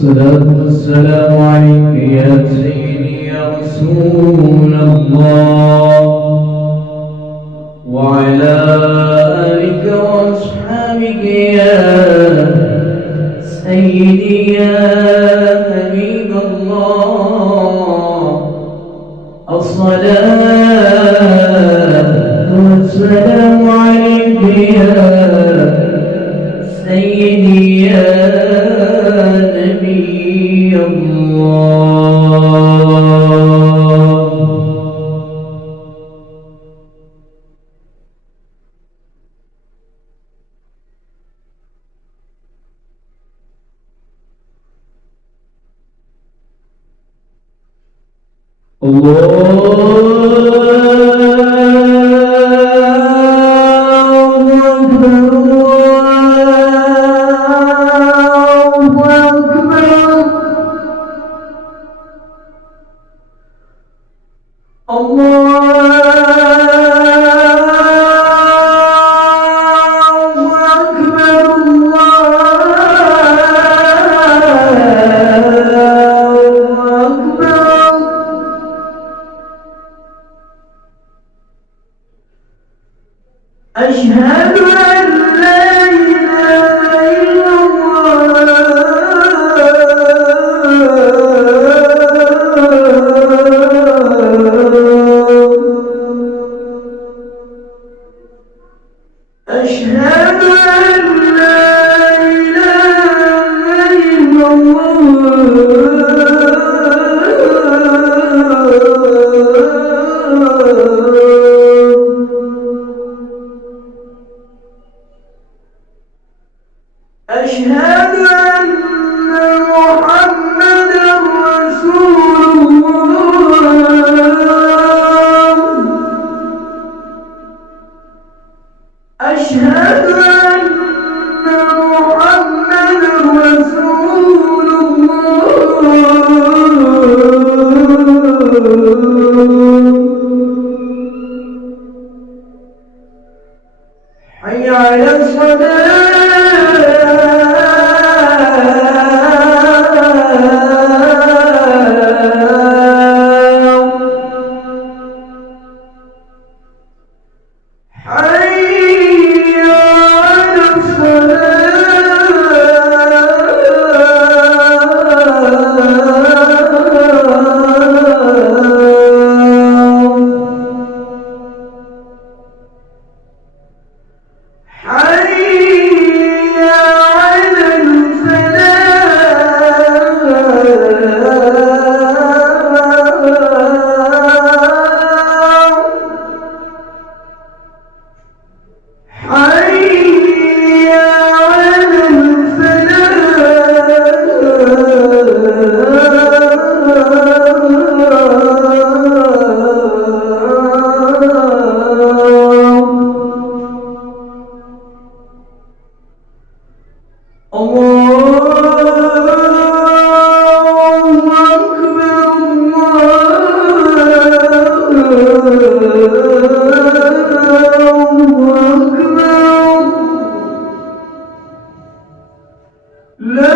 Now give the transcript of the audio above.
الصلاة والسلام عليك يا سيدي يا رسول الله وعلى آلك وأصحابك يا سيدي يا حبيب الله. الصلاة والسلام عليك يا سيدي يا نبي الله. أشهد أن لا إله إلا الله. أشهد أن لا إله إلا أشهد أن محمدًا رسول الله. أشهد أن محمدًا رسول الله. حي على الصلاة. لا